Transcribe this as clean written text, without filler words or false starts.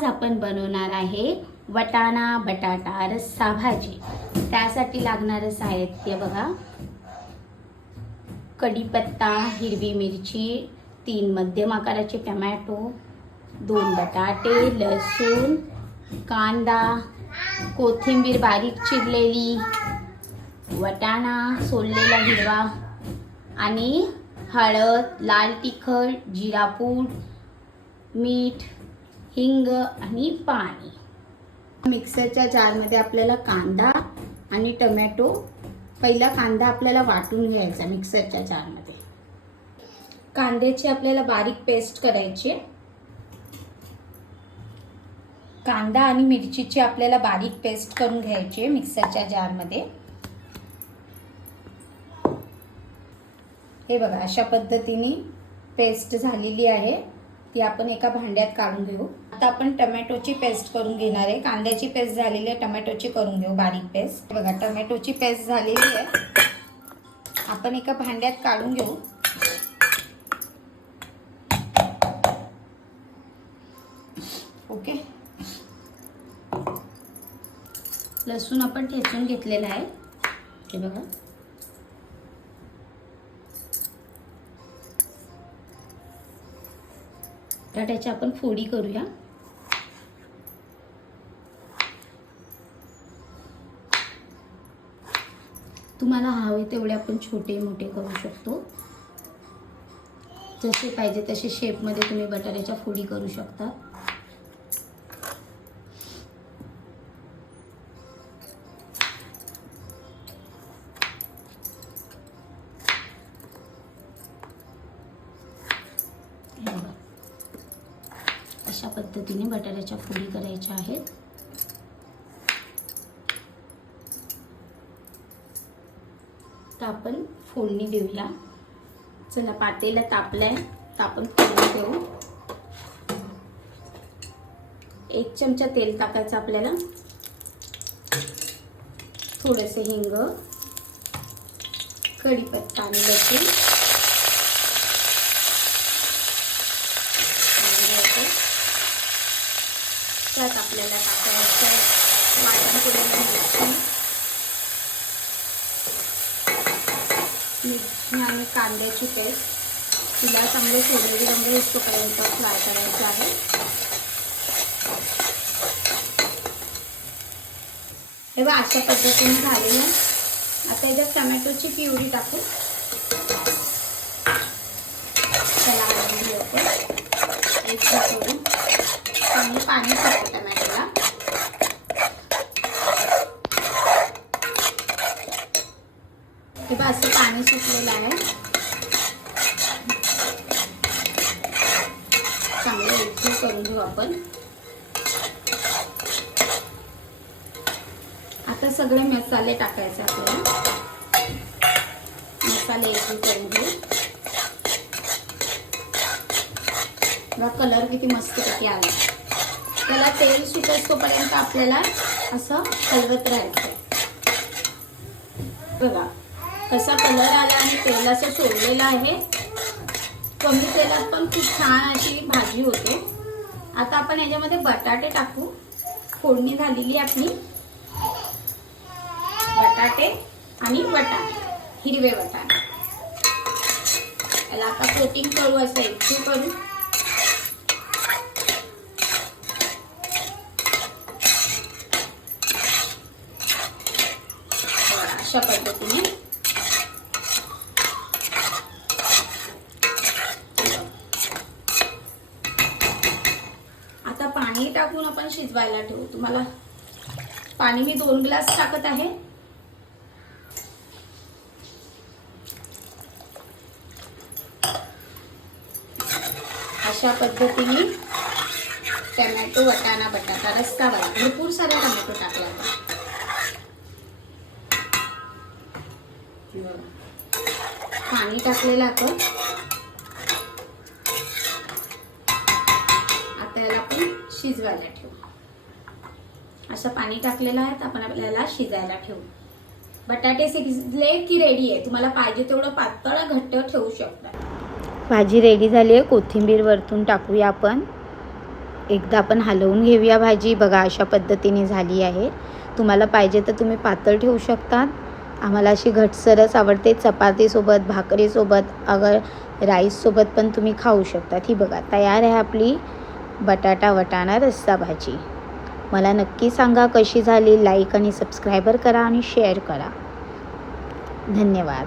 आज आपण बनवणार आहे वटाणा बटाटा रस्सा भाजी। त्यासाठी लागणारे साहित्य बघा, कढीपत्ता, हिरवी मिरची, 3 मध्यम आकाराचे टोमॅटो, 2 बटाटे, लसूण, कांदा, कोथिंबीर बारीक चिरलेली, वटाणा सोललेला हिरवा आणि हळद, लाल तिखट, जिरा पूड, मीठ, हिंग आणि पाणी। मिक्सरच्या जारमध्ये आपल्याला कांदा आणि टोमॅटो, पहिला कांदा आपल्याला वाटून घ्यायचा मिक्सरच्या जारमध्ये। कांद्याची आपल्याला बारीक पेस्ट करायची। कांदा आणि मिरचीची आपल्याला बारीक पेस्ट करून घ्यायची मिक्सरच्या जारमध्ये। हे बघा, अशा पद्धतीने पेस्ट झालेली आहे। ती आपण एका भांड्यात काढून घेऊ। आता आपण टोमॅटोची पेस्ट करून घेणार आहे। कांद्याची पेस्ट झालेली आहे, टोमॅटोची करून घेऊ बारीक पेस्ट। बघा, टोमॅटोची पेस्ट झालेली आहे, आपण एका भांड्यात काढून घेऊ। ओके, लसूण आपण ठेचून घेतलेला आहे, हे बघा। बटाट्याची आपण फोडी करूया। तुम्हाला हवे तेवढे आपण छोटे मोठे करू शकतो, जसे पाहिजे तसे शेप मध्ये तुम्ही बटाट्याच्या फोडी करू शकता। अशा पद्धतीने बटाट्याच्या फोडी करायच्या आहेत। तर आपण फोडणी देऊया। चला, पातेला तापलाय तर आपण फोडणी देऊ। 1 चमचा तेल टाकायचं आपल्याला, थोडेसे हिंग, कढीपत्ता आणि लसूण, त्यात आपल्याला टाकायचं वाटण केलेली मिरची आणि कांद्याची पेस्ट। तिला चांगले सोनेरी रंग येईपर्यंत फ्राय करायचे आहे। हे बघा, अशा पद्धतीने झालेली आहे। आता याच्यात टोमॅटोची प्युरी टाकू। त्याला हलवून घेऊ एक करून चांगलं पाणी टाकू टोमॅटोला। हे बघा, असं पाणी सुटलेलं आहे। चांगलं एकजीव करून घेऊ आपण। आता सगळे मसाले टाकायचे आपल्याला। मसाले एकजीव करून घेऊ। बघा, कलर किती मस्त पैकी आला। त्याला तेल सुटत तोपर्यंत आपल्याला असं हलवत राहायचं। बघा कसा कलर आला आणि तेल असं सोडलेलं आहे। कमी तेलात पण खूप छान अशी भाजी होते। आता आपण याच्यामध्ये बटाटे टाकू। फोडणी झालेली आपली बटाटे आणि वटाणे, हिरवे वटाणे। याला आता कोटिंग करू, असं एकजीव करू। अशा पद्धतीने आता पाणी टाकून आपण शिजवायला ठेवू। तुम्हाला पाणी मी 2 ग्लास टाकत आहे। अशा पद्धतीने टोमॅटो वटाणा बटाटा रस्सा भाजी, भरपूर सारे टोमॅटो टाकले आपण। पाणी टाकलेलं आपण। आता याला आपण शिजवायला ठेवू। असं पाणी टाकलेलं आहे, आपण आपल्याला शिजायला ठेवू। बटाटे शिजले की रेडी आहे। तुम्हाला पाहिजे तेवढं पातळ घट्ट ठेवू शकता। भाजी रेडी झाली आहे। कोथिंबीर वरतून टाकूया आपण। एकदा आपण हलवून घेऊया भाजी. बघा अशा पद्धतीने झाली आहे. तुम्हाला पाहिजे तर तुम्ही पातळ ठेवू शकतात. आम्हाला अशी घटसरच आवडते. चपातीसोबत, भाकरीसोबत, अगर राईससोबत पण तुम्ही खाऊ शकतात. ही बघा तयार आहे आपली बटाटा वटाणा रस्सा भाजी. मला नक्की सांगा कशी झाली. लाईक आणि सबस्क्राईबर करा आणि शेअर करा. धन्यवाद.